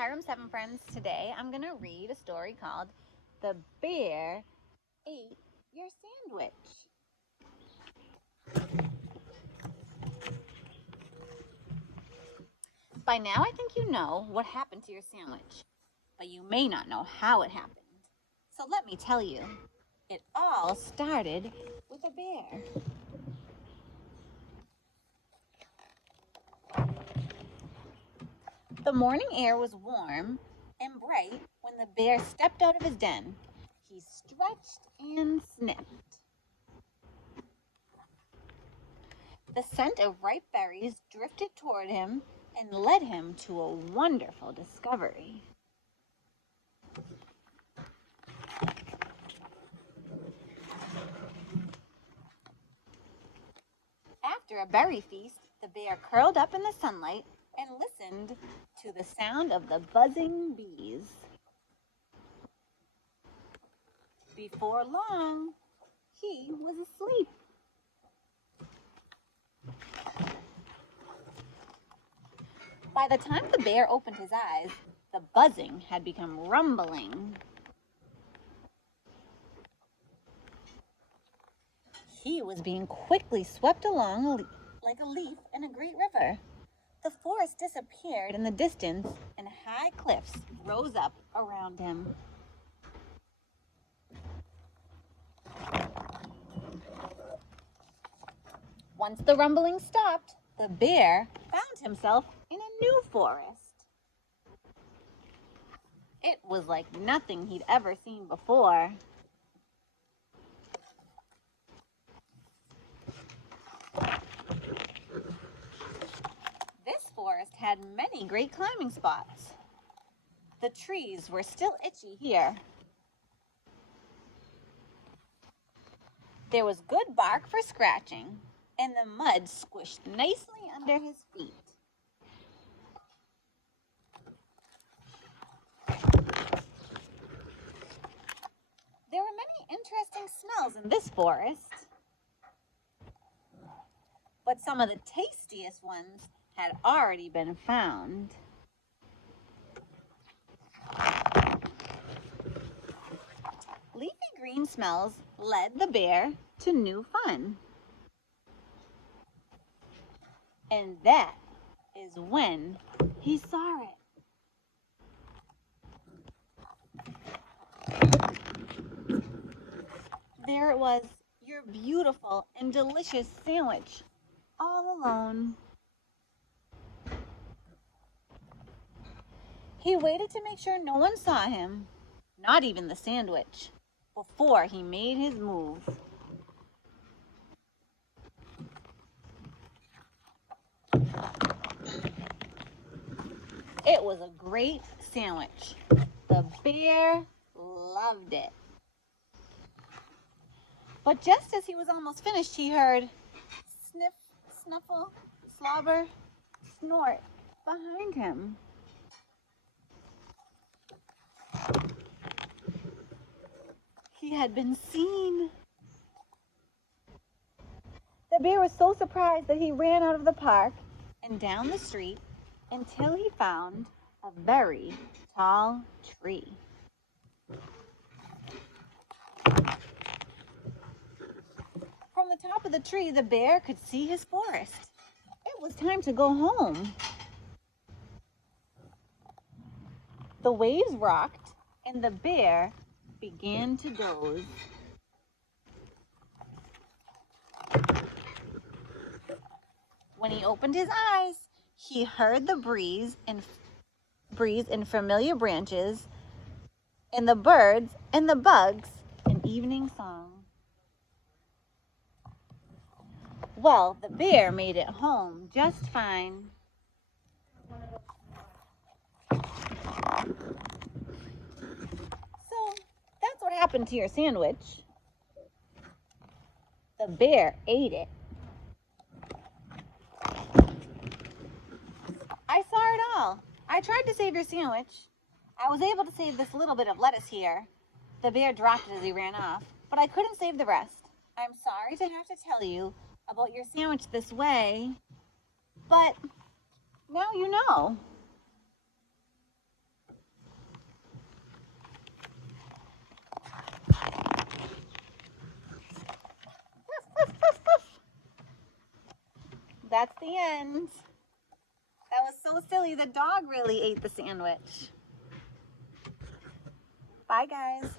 Hi, Room 7 friends. Today I'm going to read a story called The Bear Ate Your Sandwich. By now I think you know what happened to your sandwich, but you may not know how it happened. So let me tell you, it all started with a bear. The morning air was warm and bright when the bear stepped out of his den. He stretched and sniffed. The scent of ripe berries drifted toward him and led him to a wonderful discovery. After a berry feast, the bear curled up in the sunlight and listened to the sound of the buzzing bees. Before long, he was asleep. By the time the bear opened his eyes, the buzzing had become rumbling. He was being quickly swept along like a leaf in a great river. The forest disappeared in the distance, and high cliffs rose up around him. Once the rumbling stopped, the bear found himself in a new forest. It was like nothing he'd ever seen before. This forest had many great climbing spots. The trees were still itchy here. There was good bark for scratching, and the mud squished nicely under his feet. There were many interesting smells in this forest, but some of the tastiest ones had already been found. Leafy green smells led the bear to new fun. And that is when he saw it. There it was, your beautiful and delicious sandwich, all alone. He waited to make sure no one saw him, not even the sandwich, before he made his move. It was a great sandwich. The bear loved it. But just as he was almost finished, he heard sniff, snuffle, slobber, snort behind him. He had been seen. The bear was so surprised that he ran out of the park and down the street until he found a very tall tree. From the top of the tree, the bear could see his forest. It was time to go home. The waves rocked, and the bear began to doze. When he opened his eyes, he heard the breeze in familiar branches, and the birds and the bugs an evening song. Well, the bear made it home just fine. So that's what happened to your sandwich. The bear ate it. I saw it all. I tried to save your sandwich. I was able to save this little bit of lettuce here. The bear dropped it as he ran off, but I couldn't save the rest. I'm sorry to have to tell you about your sandwich this way, but now you know. that's the end. That was so silly. The dog really ate the sandwich. Bye, guys.